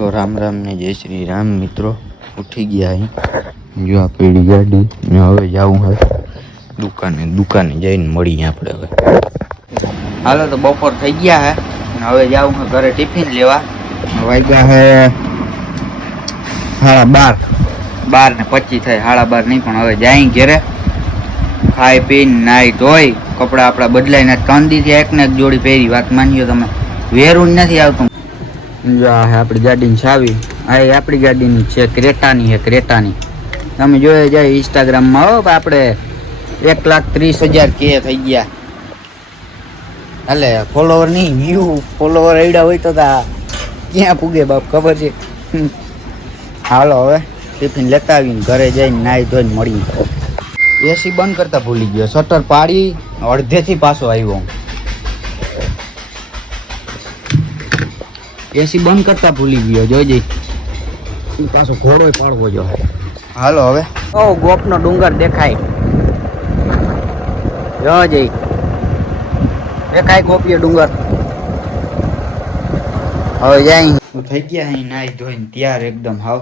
તો રામ રામ ને જય શ્રી રામ મિત્રો. ઉઠી ગયા અહીં જો આ પેલી ગાડી ને હવે જાવું હે દુકાને જઈને મળીએ આપણે. હવે હાલો તો બપોર થઈ ગયા હે ને હવે જાવું હે ઘરે ટિફિન લેવા. વાગ્યા હે 12:25 થાય. 12:30 નહીં પણ હવે જાય ઘરે ખાઈ પીને નાહી ધોઈ કપડાં આપણા બદલાઈને કાંદીથી એક ને એક જોડી પહેરી. વાત માનજો તમે, વેરું નથી આવતું. આ હે આપણી ગાડીની ચાવી. આ આપણી ગાડીની છે, ક્રેટાની છે, ક્રેટાની. તમે જોઈ જાય ઇન્સ્ટાગ્રામમાં હો આપણે 1,30,000 કે થઈ ગયા. એટલે ફોલોવર નહીં, વ્યૂ ફોલોવર એડા હોય તો ક્યાં પૂગે બાપ ખબર છે. હાલો હવે ટિફિન લેતા આવીને ઘરે જઈને નાહી ધોઈને મળીએ. એસી બંધ કરતા ભૂલી ગયો, શટર પાડી અડધેથી પાછો આવ્યો હું. એસી બંધ કરતા ભૂલી ગયો, જોજે પાછો ઘોડો પાડવો જો. હાલો હવે ઓ ગોપનો ડુંગર દેખાય, જોજે દેખાય ગોપીયો ડુંગર. હવે જાય થઈ ગયા અહીં નાહી ધોઈને તૈયાર એકદમ હાવ.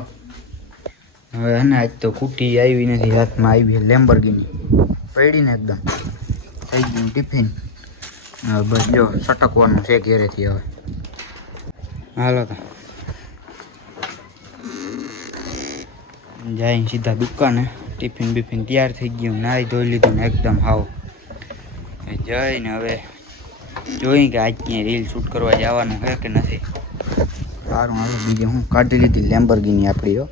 હવે હે ને આજ તો કુટી આવી નથી હાથમાં, આવી લેમ્બોર્ગિની પડીને એકદમ થઈ ગયું ટિફિન. હવે બસ જો સટકવાનું છે ઘેરેથી. હવે હાલો તો જાય સીધા દુકાને. ટિફિન બિફિન તૈયાર થઈ ગયું, નાહી ધોઈ લીધું ને એકદમ હાવ જઈને હવે જોઈ કે આજ ક્યાંય રીલ શૂટ કરવા જવાનું છે કે નથી. સારું હાલો બીજું હું કાઢી લીધી લેમ્બોર્ગિની આપણી. હો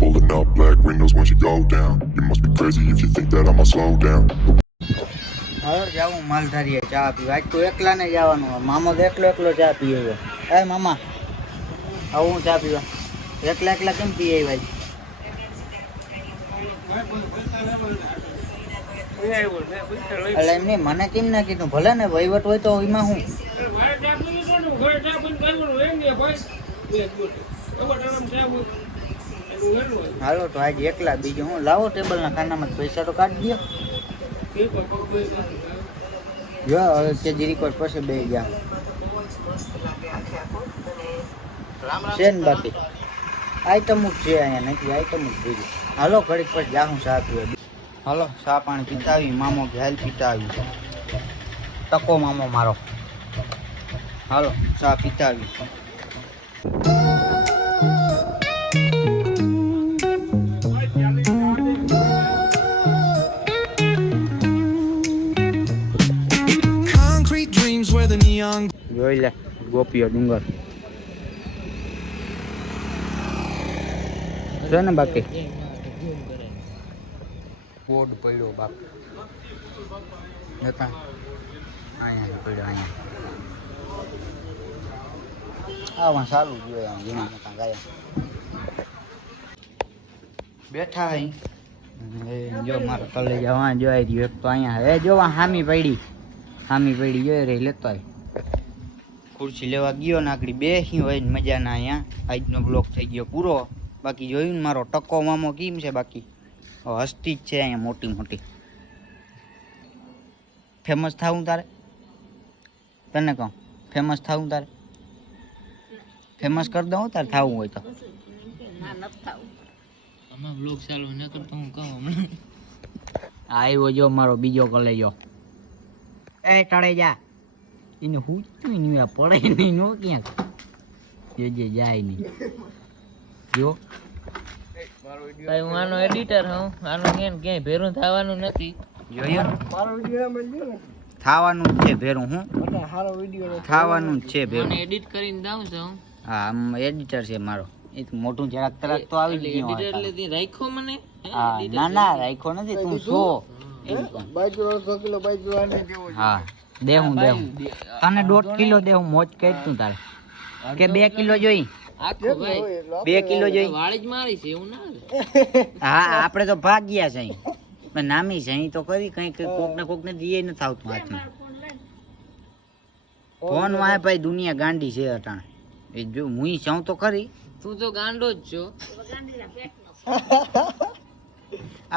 pulling up black windows once you go down. You must be crazy if you think that I'ma slow down. હવે જાવું માલધારીએ ચા પીવા. આજ તો એકલા ને જવાનું. મામો તો એકલો ચા પીવે. હે મામા આવું ચા પીવા એકલા કેમ પીએ ભાઈ? એટલે એમ નહીં, મને કેમ ના કીધું? ભલે ને વહીવટ હોય તો એમાં હું. હાલો તો આજે એકલા. બીજું હું લાવો ટેબલના ખાનામાં પૈસા તો કાઢી દો. જો હવે તે જીરીક વાર પછી બે ગયા છે ને બાકી આઈટમ જ છે અહીંયા, નથી આઈટમ જ બીજું. હાલો ઘડીક પછી જાઉં ચા પીવા. હાલો ચા પાણી પીતા આવી. મામો ઘેલ પીતા આવી, ટકો મામો મારો. હાલો ચા પીતા આવી. જોઈ લે ગોપીઓ ડુંગર છે ને બાકી બોર્ડ પડ્યો બાપ નતા અહીંયા પડ્યો. અહીંયા આમાં સારું જોઈએ. આમ જીના મોટા ગાયા બેઠા અહીં. જો મારો કલે જવા જોઈ રહ્યો એક તો અહીંયા હે. જો હામી પડી જોઈ રહી લેતો આવી. ખુરશી લેવા ગયો ને આકડી બેસી હોય મજાના. અહીંયા આજનો બ્લોગ થઈ ગયો પૂરો. બાકી જોયું ને મારો ટકો મામો કેમ છે? બાકી હસ્તી જ છે અહીંયા મોટી મોટી. ફેમસ થાવું તારે? તને કહું ફેમસ થાવું તારે? ફેમસ કરી દઉં તારે થાવું હોય તો. આવ્યો જો મારો બીજો કલેજો. એ ટળે જા એને હું નહીં પડે નહીં નો ક્યાંક જે જાય નહીં. જો ભાઈ હું આનો એડિટર હું. આનો ક્યાંય ભેરું થવાનું નથી. જોયો થવાનું જ છે ભેરું. હું થવાનું જ છે ભેરું. એડિટ કરીને દઉં છું. હા આમ એડિટર છે મારો. એ મોટું જરાક તરક તો આવી જ ગયું. એટલે રાખ્યો મને? હા ના રાખ્યો નથી. તું સો હા દેહું તને 1.5 કિલો દેહું. મોજ કરી તું તારે કે 2 કિલો જોઈ? 2 કિલો જોઈ વાળી જ મારી છે એવું ના. હા આપણે તો ભાગ્યા છે પણ નામી છે અહીં તો કરી કઈ કોક ને દીએ નથી આવતું હાથમાં. ફોન વાય ભાઈ દુનિયા ગાંડી છે અટાણે. એ જો હું જાઉં તો ખરી. તું તો ગાંડો જ છો.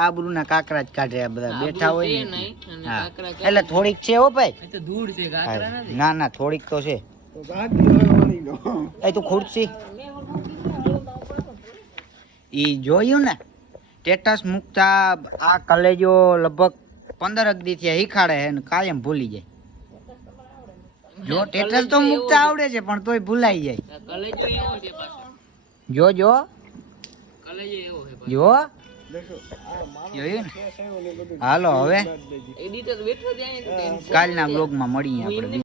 આબરૂના કાકરા જ કાઢે આ બધા બેઠા હોય ને. હા એટલે થોડીક છે હો ભાઈ. એ તો ધૂળ છે, કાકરા નથી. ના થોડીક તો છે. એ તું ખુરશી ઈ જોયું ને સ્ટેટસ મૂકતા આ કલેજો લગભગ 15 દી થી શીખાડે છે ને કાયમ ભૂલી જાય. જો સ્ટેટસ તો મૂકતા આવડે છે પણ તોય ભૂલાઈ જાય. કલેજો એવો છે પાછો. જો જો કલેજો એવો છે પાછો. જો જોયું ને. હાલો હવે એડિટર બેઠો જાય ને તો કાલના બ્લોગમાં મળીએ આપણે.